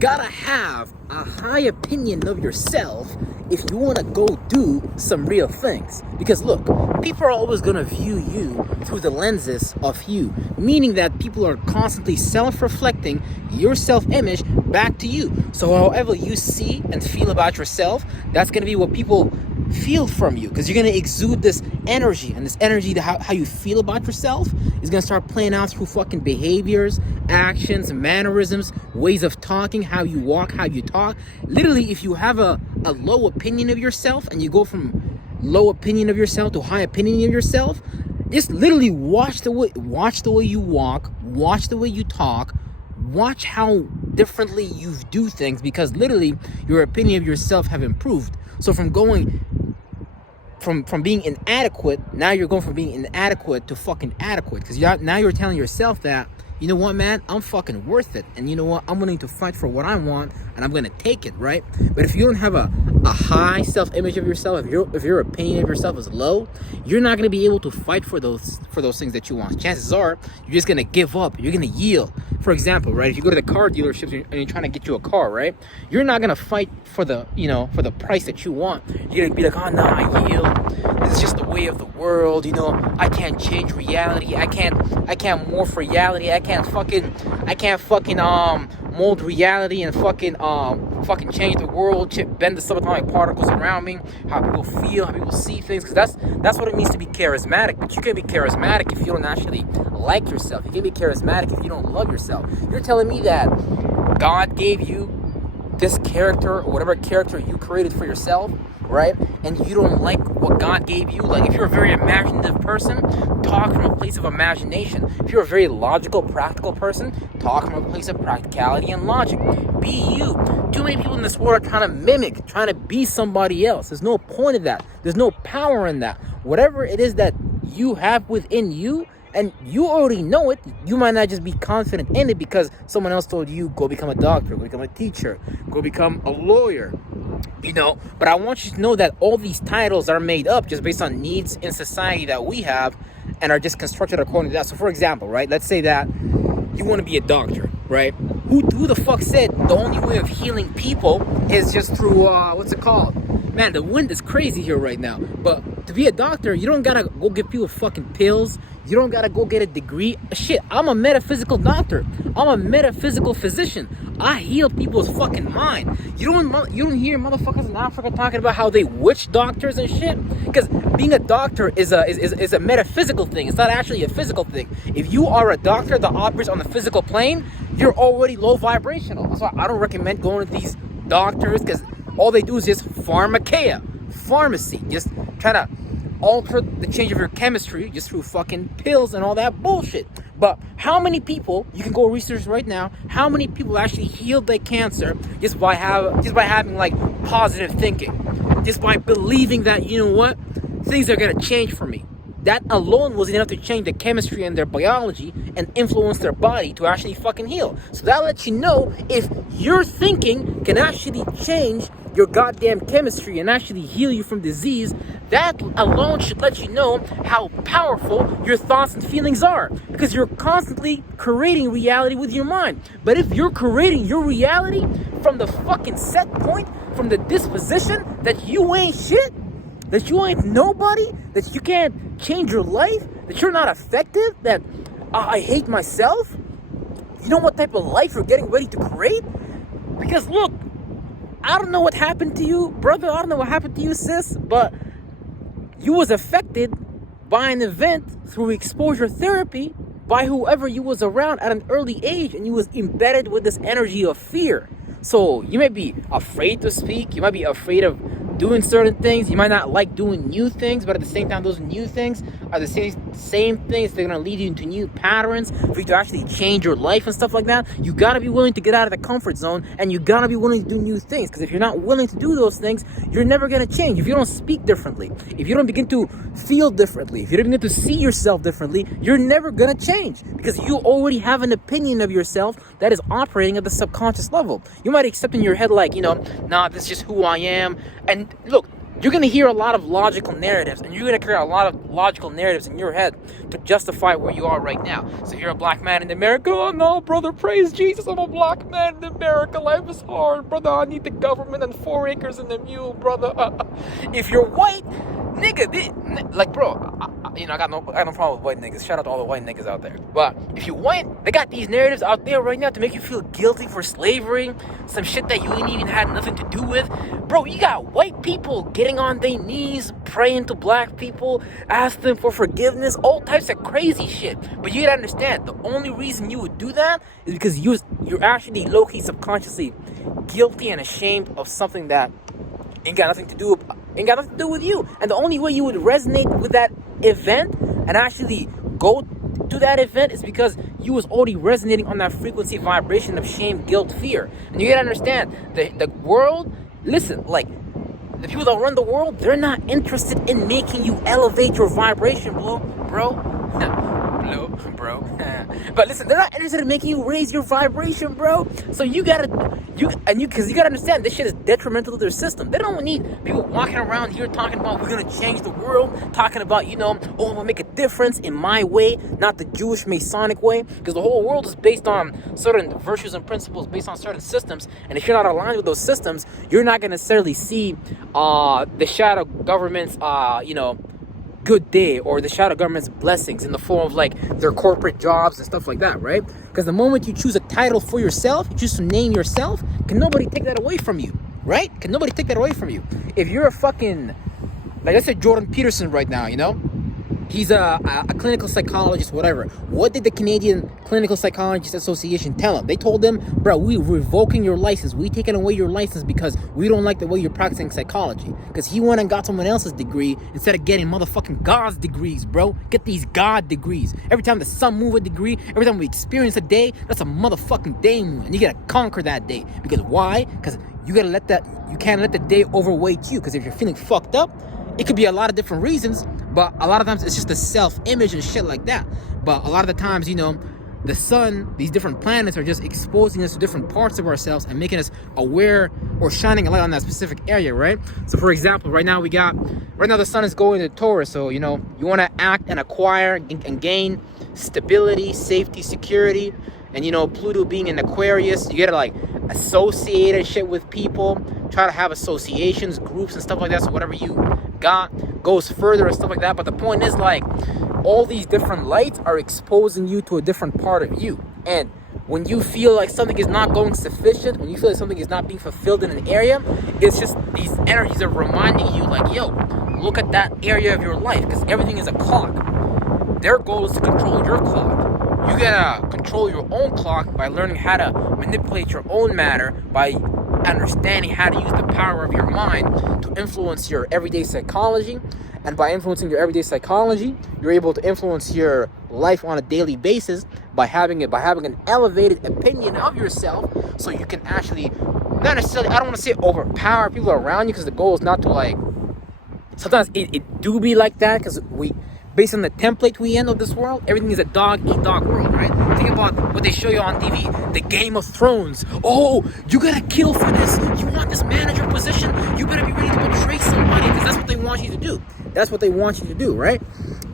gotta have a high opinion of yourself if you want to go do some real things. Because look, people are always going to view you through the lenses of you, meaning that people are constantly self-reflecting your self-image back to you. So however you see and feel about yourself, that's going to be what people feel from you, because you're going to exude this energy, and this energy to how you feel about yourself is going to start playing out through fucking behaviors, actions, mannerisms, ways of talking, how you walk, how you talk. Literally, if you have a low opinion of yourself and you go from low opinion of yourself to high opinion of yourself, just literally watch the way you walk, watch the way you talk, watch how differently you do things, because literally your opinion of yourself have improved. So from going from being inadequate, now you're going from being inadequate to fucking adequate, because now you're telling yourself that, you know what, man, I'm fucking worth it, and you know what, I'm willing to fight for what I want, and I'm gonna take it, right? But if you don't have a high self-image of yourself, if your opinion of yourself is low, you're not gonna be able to fight for those things that you want. Chances are you're just gonna give up, you're gonna yield. For example, right, if you go to the car dealerships and you're trying to get you a car, right, you're not gonna fight for the price that you want. You're gonna be like, oh no, I yield, this is just the way of the world, I can't change reality, I can't morph reality, I can't fucking mold reality and fucking change the world, bend the subatomic particles around me, how people feel, how people see things, because that's what it means to be charismatic. But you can't be charismatic if you don't actually like yourself. You can't be charismatic if you don't love yourself. You're telling me that God gave you this character, or whatever character you created for yourself, right? And you don't like what God gave you? Like, if you're a very imaginative person, talk from a place of imagination. If you're a very logical, practical person, talk from a place of practicality and logic. Be you. Too many people in this world are trying to mimic, trying to be somebody else. There's no point in that. There's no power in that. Whatever it is that you have within you, and you already know it, you might not just be confident in it because someone else told you, go become a doctor, go become a teacher, go become a lawyer, But I want you to know that all these titles are made up just based on needs in society that we have and are just constructed according to that. So for example, right, let's say that you want to be a doctor, right? Who the fuck said the only way of healing people is just through, what's it called? Man, the wind is crazy here right now. But to be a doctor, you don't gotta go give people fucking pills. You don't gotta go get a degree. Shit, I'm a metaphysical doctor. I'm a metaphysical physician. I heal people's fucking mind. You don't hear motherfuckers in Africa talking about how they witch doctors and shit? Because being a doctor is a metaphysical thing. It's not actually a physical thing. If you are a doctor that operates on the physical plane, you're already low vibrational. That's why I don't recommend going to these doctors, because all they do is just pharmakeia, pharmacy, just trying to alter the change of your chemistry just through fucking pills and all that bullshit. But how many people, you can go research right now, how many people actually healed their cancer just by having like positive thinking, just by believing that, you know what, things are gonna change for me. That alone was enough to change the chemistry and their biology and influence their body to actually fucking heal. So that lets you know if your thinking can actually change your goddamn chemistry and actually heal you from disease. That alone should let you know how powerful your thoughts and feelings are, because you're constantly creating reality with your mind. But if you're creating your reality from the fucking set point, from the disposition that you ain't shit, that you ain't nobody, that you can't change your life, that you're not effective, that I hate myself, you know what type of life you're getting ready to create? Because look, I don't know what happened to you, brother, I don't know what happened to you, sis, but you was affected by an event through exposure therapy by whoever you was around at an early age, and you was embedded with this energy of fear. So you might be afraid to speak, you might be afraid of doing certain things, you might not like doing new things, but at the same time, those new things are the same things that are going to lead you into new patterns for you to actually change your life and stuff like that. You got to be willing to get out of the comfort zone, and you got to be willing to do new things, because if you're not willing to do those things, you're never going to change. If you don't speak differently, if you don't begin to feel differently, if you don't begin to see yourself differently, you're never going to change, because you already have an opinion of yourself that is operating at the subconscious level. You might accept in your head like, nah, this is just who I am. And look, you're going to hear a lot of logical narratives, and you're going to create a lot of logical narratives in your head to justify where you are right now. So you're a black man in America. Oh no, brother, praise Jesus. I'm a black man in America. Life is hard, brother. I need the government and 4 acres and a mule, brother. If you're white, nigga, like, bro, I got no problem with white niggas. Shout out to all the white niggas out there. But if you white, they got these narratives out there right now to make you feel guilty for slavery, some shit that you ain't even had nothing to do with. Bro, you got white people getting on their knees, praying to black people, asking them for forgiveness, all types of crazy shit. But you gotta understand, the only reason you would do that is because you're actually low-key subconsciously guilty and ashamed of something that ain't got nothing to do with you. And the only way you would resonate with that event and actually go to that event is because you was already resonating on that frequency vibration of shame, guilt, fear. And you gotta understand, the world, listen, like, the people that run the world, they're not interested in making you elevate your vibration, bro. But listen, they're not interested in making you raise your vibration, bro. So you gotta understand, this shit is detrimental to their system. They don't need people walking around here talking about, we're gonna change the world, talking about, oh, I'm gonna make a difference in my way, not the Jewish Masonic way, because the whole world is based on certain virtues and principles, based on certain systems, and if you're not aligned with those systems, you're not gonna necessarily see the shadow government's good day, or the shadow government's blessings in the form of like their corporate jobs and stuff like that, right? Because the moment you choose a title for yourself, you choose to name yourself, can nobody take that away from you, right? Can nobody take that away from you? If you're a fucking, like, let's say Jordan Peterson right now, he's a clinical psychologist, whatever. What did the Canadian Clinical Psychologists Association tell him? They told him, bro, we're revoking your license. We taking away your license because we don't like the way you're practicing psychology. Because he went and got someone else's degree instead of getting motherfucking God's degrees, bro. Get these God degrees. Every time the sun move a degree, every time we experience a day, that's a motherfucking day moon. And you gotta conquer that day. Because why? Because you can't let the day overweight you. Because if you're feeling fucked up, it could be a lot of different reasons, but a lot of times it's just the self-image and shit like that. But a lot of the times, the sun, these different planets are just exposing us to different parts of ourselves and making us aware or shining a light on that specific area, right? So for example, right now the sun is going to Taurus. So, you want to act and acquire and gain stability, safety, security. And, Pluto being in Aquarius, you gotta like associate and shit with people, try to have associations, groups and stuff like that. So whatever you got goes further and stuff like that. But the point is, like, all these different lights are exposing you to a different part of you. And when you feel like something is not going sufficient, when you feel like something is not being fulfilled in an area, it's just these energies are reminding you, like, yo, look at that area of your life, because everything is a clock. Their goal is to control your clock. You gotta control your own clock by learning how to manipulate your own matter, by understanding how to use the power of your mind to influence your everyday psychology. And by influencing your everyday psychology, you're able to influence your life on a daily basis by having an elevated opinion of yourself, so you can actually, not necessarily, I don't want to say overpower people around you, because the goal is not to, like, sometimes it do be like that, because based on the template we end of this world, everything is a dog-eat-dog world, right? Think about what they show you on TV, the Game of Thrones. Oh, you gotta kill for this. You want this manager position? You better be ready to betray somebody, because that's what they want you to do. That's what they want you to do, right?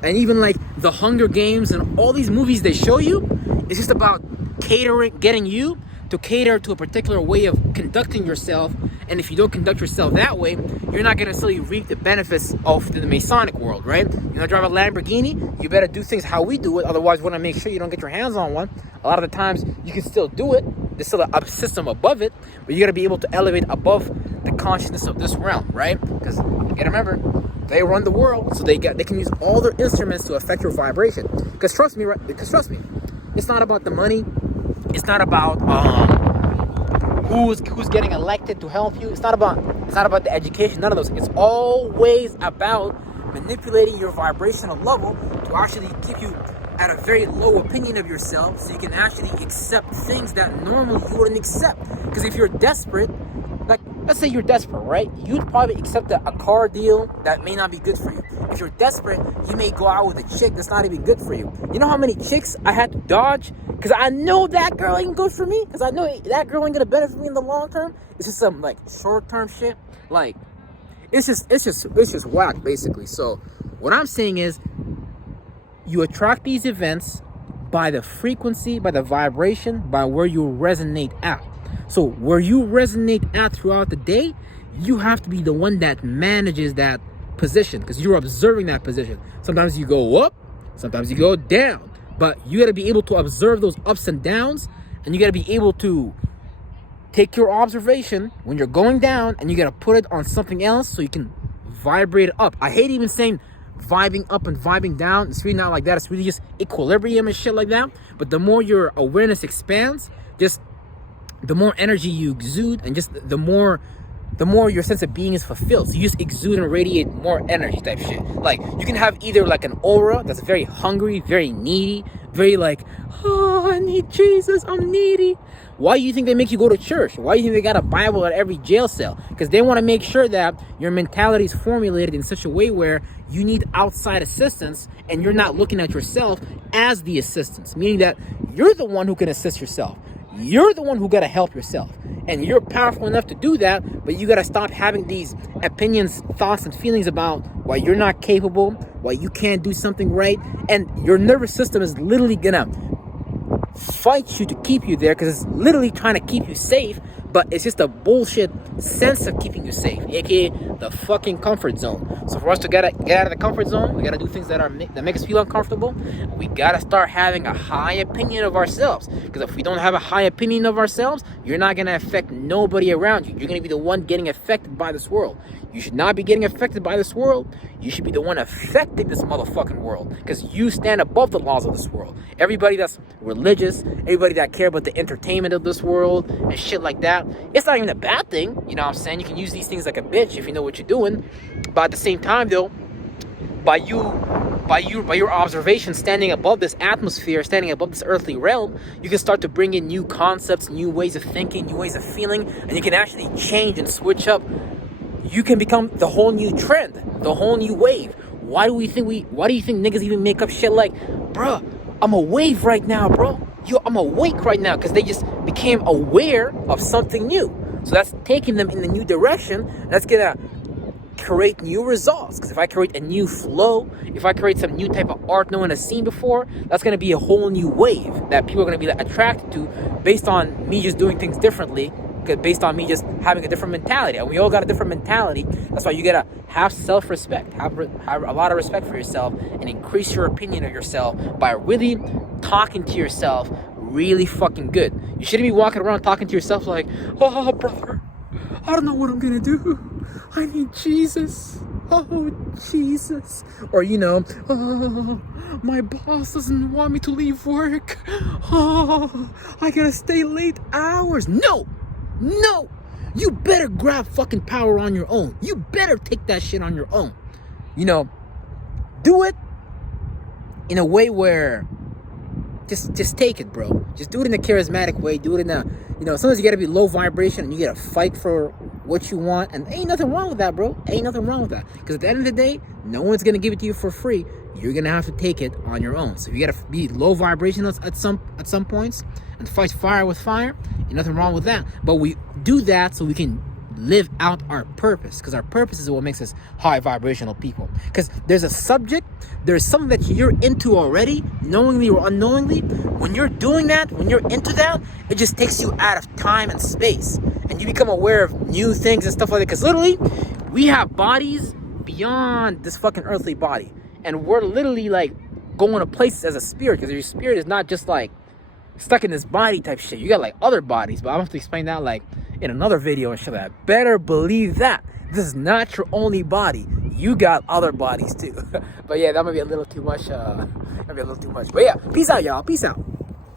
And even like the Hunger Games and all these movies they show you, it's just about getting you to cater to a particular way of conducting yourself. And if you don't conduct yourself that way, you're not going to necessarily reap the benefits of the Masonic world, right? You want to drive a Lamborghini? You better do things how we do it. Otherwise, you want to make sure you don't get your hands on one. A lot of the times, you can still do it. There's still a system above it, but you got to be able to elevate above the consciousness of this realm, right? Because you got to remember, they run the world, so they can use all their instruments to affect your vibration. Because trust me, it's not about the money. It's not about who's getting elected to help you. It's not about the education. None of those. It's always about manipulating your vibrational level to actually keep you at a very low opinion of yourself, so you can actually accept things that normally you wouldn't accept. Because if you're desperate, like, let's say you're desperate, right? You'd probably accept a car deal that may not be good for you. If you're desperate, you may go out with a chick that's not even good for you. You know how many chicks I had to dodge? Because I know that girl ain't good for me. Because I know that girl ain't going to benefit me in the long term. It's just some, like, short-term shit. Like, it's just whack, basically. So what I'm saying is, you attract these events by the frequency, by the vibration, by where you resonate at. So where you resonate at throughout the day, you have to be the one that manages that position, because you're observing that position. Sometimes you go up, sometimes you go down, but you got to be able to observe those ups and downs, and you got to be able to take your observation when you're going down, and you got to put it on something else so you can vibrate up. I hate even saying vibing up and vibing down. It's really not like that. It's really just equilibrium and shit like that. But the more your awareness expands, just the more energy you exude, and just the more your sense of being is fulfilled. So you just exude and radiate more energy type shit. Like, you can have either like an aura that's very hungry, very needy, very like, oh, I need Jesus, I'm needy. Why do you think they make you go to church? Why do you think they got a Bible at every jail cell? Because they want to make sure that your mentality is formulated in such a way where you need outside assistance, and you're not looking at yourself as the assistance, meaning that you're the one who can assist yourself. You're the one who got to help yourself. And you're powerful enough to do that, but you got to stop having these opinions, thoughts, and feelings about why you're not capable, why you can't do something right. And your nervous system is literally going to fight you to keep you there, because it's literally trying to keep you safe, but it's just a bullshit sense of keeping you safe, aka the fucking comfort zone. So for us to get out of the comfort zone, we gotta do things that make us feel uncomfortable. We gotta start having a high opinion of ourselves, because if we don't have a high opinion of ourselves, you're not gonna affect nobody around you. You're gonna be the one getting affected by this world. You should not be getting affected by this world. You should be the one affecting this motherfucking world, because you stand above the laws of this world. Everybody that's religious, everybody that care about the entertainment of this world and shit like that, it's not even a bad thing. You know what I'm saying? You can use these things like a bitch if you know what you're doing. But at the same time, though, by your observation, standing above this atmosphere, standing above this earthly realm, you can start to bring in new concepts, new ways of thinking, new ways of feeling, and you can actually change and switch up. You can become the whole new trend, the whole new wave. Why do you think niggas even make up shit like, bruh, I'm a wave right now, bro. Yo, I'm awake right now, because they just became aware of something new. So that's taking them in the new direction. That's gonna create new results. Because if I create a new flow, if I create some new type of art no one has seen before, that's gonna be a whole new wave that people are gonna be attracted to, based on me just doing things differently, based on me just having a different mentality. And we all got a different mentality. That's why you gotta have self-respect, have a lot of respect for yourself, and increase your opinion of yourself by really talking to yourself really fucking good. You shouldn't be walking around talking to yourself like, oh, brother, I don't know what I'm gonna do. I need Jesus. Oh, Jesus. Or, oh, my boss doesn't want me to leave work. Oh, I gotta stay late hours. No, you better grab fucking power on your own. You better take that shit on your own. Do it in a way where just take it, bro. Just do it in a charismatic way. Do it in a, sometimes you gotta be low vibration, and you gotta fight for what you want, and ain't nothing wrong with that, bro. Ain't nothing wrong with that, because at the end of the day, no one's gonna give it to you for free. You're gonna have to take it on your own. So you gotta be low vibration at some points, and fight fire with fire. Ain't nothing wrong with that. But we do that so we can live out our purpose, because our purpose is what makes us high vibrational people. Because there's a subject, there's something that you're into already, knowingly or unknowingly. When you're doing that, when you're into that, it just takes you out of time and space, and you become aware of new things and stuff like that. Because literally, we have bodies beyond this fucking earthly body, and we're literally like going to places as a spirit, because your spirit is not just like stuck in this body type shit. You got like other bodies, but I'm gonna have to explain that like in another video and shit like that. Better believe that this is not your only body. You got other bodies too. But yeah, that might be a little too much. But yeah, peace out, y'all. Peace out.